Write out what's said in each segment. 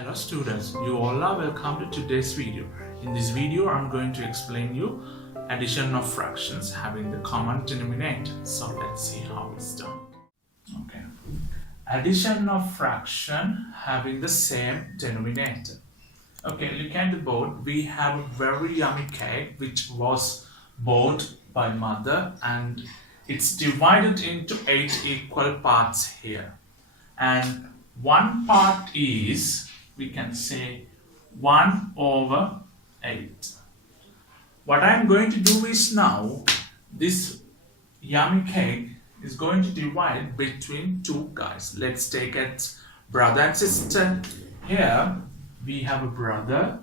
Hello students, you all are welcome to today's video. In this video, I'm going to explain you addition of fractions having the common denominator. So let's see how it's done. Okay, addition of fraction having the same denominator. Okay, look at the board. We have a very yummy cake which was bought by mother and it's divided into 8 equal parts here. And one part is, we can say 1/8. What I'm going to do is now, this yummy cake is going to divide between two guys. Let's take it brother and sister. Here we have a brother,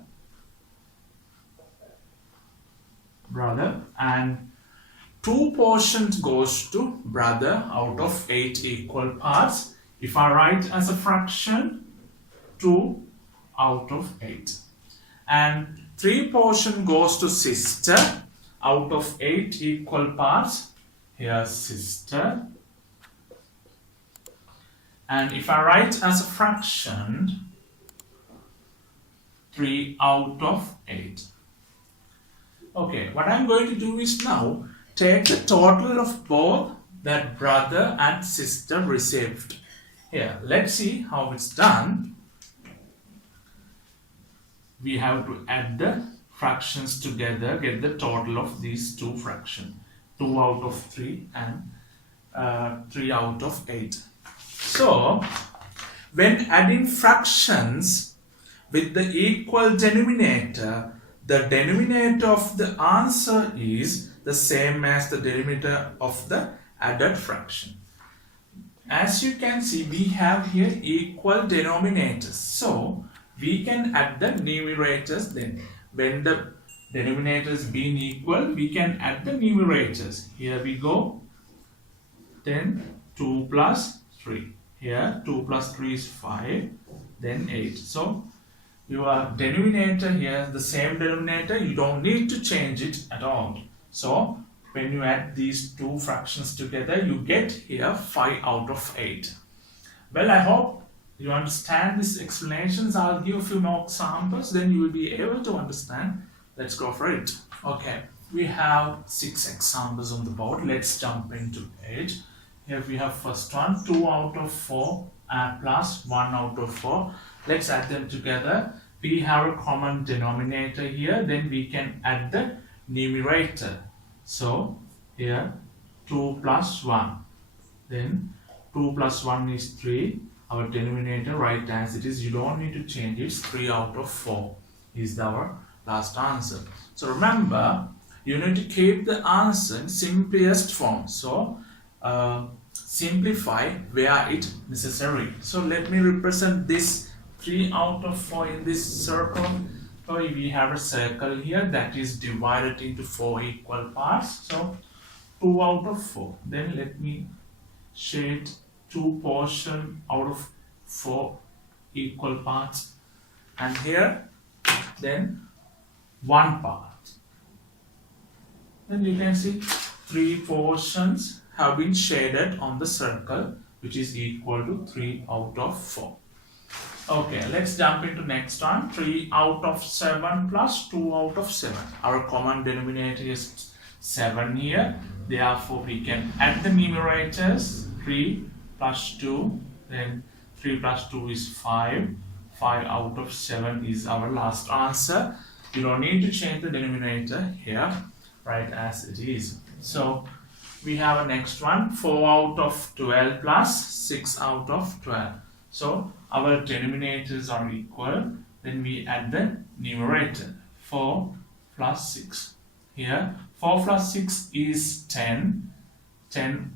and 2 portions goes to brother out of 8 equal parts. If I write as a fraction, 2 out of 8. And 3 portion goes to sister out of 8 equal parts. Here sister. And if I write as a fraction, 3 out of 8. Okay, what I'm going to do is now take the total of both that brother and sister received. Here, let's see how it's done. We have to add the fractions together, get the total of these two fractions. 2 out of 3 and 3 out of 8. So, when adding fractions with the equal denominator, the denominator of the answer is the same as the denominator of the added fraction. As you can see, we have here equal denominators. So, we can add the numerators then. When the denominators being equal, we can add the numerators. Here we go. Then 2 plus 3. Here 2 plus 3 is 5. Then 8. So your denominator here is the same denominator. You don't need to change it at all. So when you add these two fractions together, you get here 5 out of 8. Well, I hope you understand these explanations. I'll give a few more examples, then you will be able to understand. Let's go for it. Okay, we have 6 examples on the board. Let's jump into page. Here we have first one, 2 out of 4 plus 1 out of 4. Let's add them together. We have a common denominator here, then we can add the numerator. So here 2 plus 1. Then 2 plus 1 is 3. Our denominator, right as it is, you don't need to change it. It's 3 out of 4 is our last answer. So remember, you need to keep the answer in simplest form. So simplify where it necessary. So let me represent this 3 out of 4 in this circle. So we have a circle here that is divided into 4 equal parts. So 2 out of 4. Then let me shade 2 portion out of 4 equal parts, and here then 1 part. Then you can see 3 portions have been shaded on the circle, which is equal to 3 out of 4. Okay, let's jump into next one. 3 out of 7 plus 2 out of 7. Our common denominator is 7 here. Therefore, we can add the numerators. 3 plus 2, then 3 plus 2 is 5. 5 out of 7 is our last answer. You don't need to change the denominator here, right as it is. So we have a next one, 4 out of 12 plus 6 out of 12. So our denominators are equal. Then we add the numerator, 4 plus 6. Here 4 plus 6 is 10. 10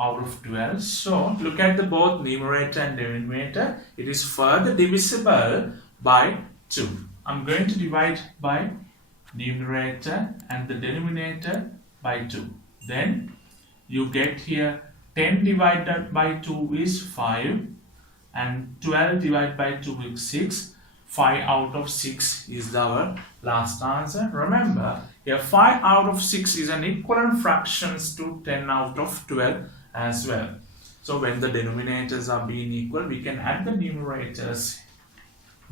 out of 12. So look at the both numerator and denominator. It is further divisible by 2. I'm going to divide by numerator and the denominator by 2. Then you get here 10 divided by 2 is 5 and 12 divided by 2 is 6. 5 out of 6 is our last answer. Remember, here 5 out of 6 is an equivalent fractions to 10 out of 12 as well. So when the denominators are being equal, we can add the numerators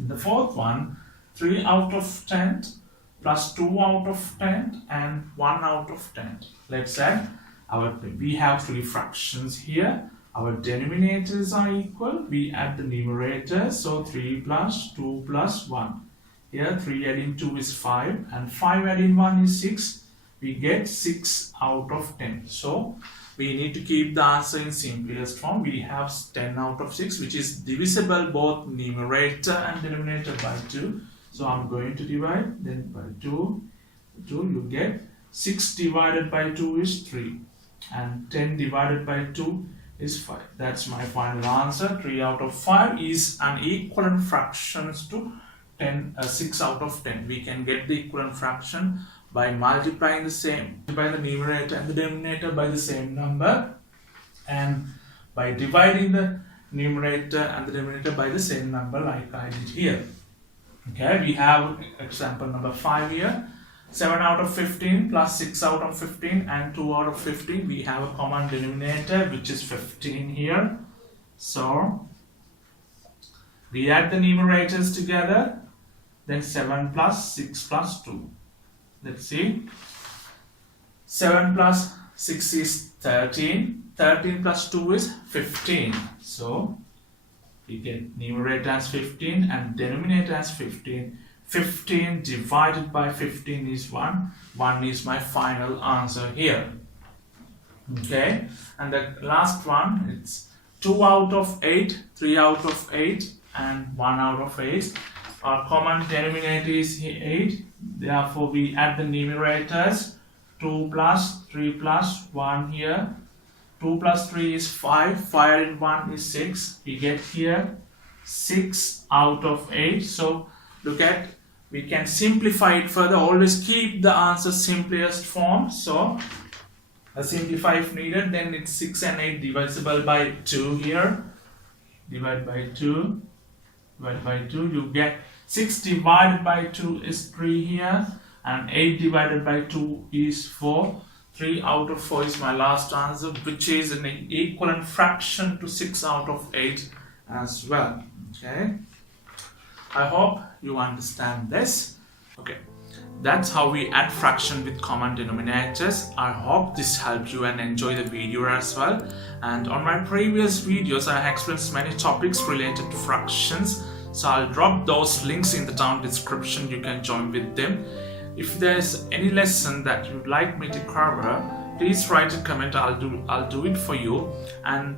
The fourth one, 3 out of 10 plus 2 out of 10 and 1 out of 10. Let's say we have three fractions here. Our denominators are equal. We add the numerators. So 3 plus 2 plus 1. Here 3 adding 2 is 5 and 5 adding 1 is 6. We get 6 out of 10. So we need to keep the answer in simplest form. We have 10 out of 6, which is divisible both numerator and denominator by 2. So I'm going to divide, then by 2, you get 6 divided by 2 is 3 and 10 divided by 2 is 5. That's my final answer. 3 out of 5 is an equivalent fractions to 6 out of 10. We can get the equivalent fraction by multiplying the numerator and the denominator by the same number, and by dividing the numerator and the denominator by the same number like I did here. Okay, we have example number 5 here. 7 out of 15 plus 6 out of 15 and 2 out of 15. We have a common denominator which is 15 here. So we add the numerators together. Then 7 plus 6 plus 2. Let's see. 7 plus 6 is 13. 13 plus 2 is 15. So we get numerator as 15 and denominator as 15. 15 divided by 15 is 1. 1 is my final answer here. Okay. And the last one, it's 2 out of 8, 3 out of 8 and 1 out of 8. Our common denominator is 8. Therefore, we add the numerators. 2 plus 3 plus 1 here. 2 plus 3 is 5. 5 and 1 is 6. We get here 6 out of 8. So, look at, we can simplify it further. Always keep the answer simplest form. So, simplify if needed. Then it's 6 and 8 divisible by 2 here. Divide by 2. Divide by 2. You get 6 divided by 2 is 3 here. And 8 divided by 2 is 4. 3 out of 4 is my last answer, which is an equivalent fraction to 6 out of 8 as well. Okay. I hope you understand this. Okay. That's how we add fraction with common denominators. I hope this helped you and enjoy the video as well. And on my previous videos, I explained many topics related to fractions. So I'll drop those links in the down description. You can join with them. If there's any lesson that you'd like me to cover, please write a comment. I'll do it for you. And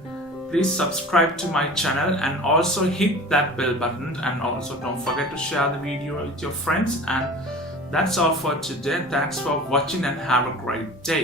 please subscribe to my channel and also hit that bell button. And also don't forget to share the video with your friends. And that's all for today. Thanks for watching and have a great day.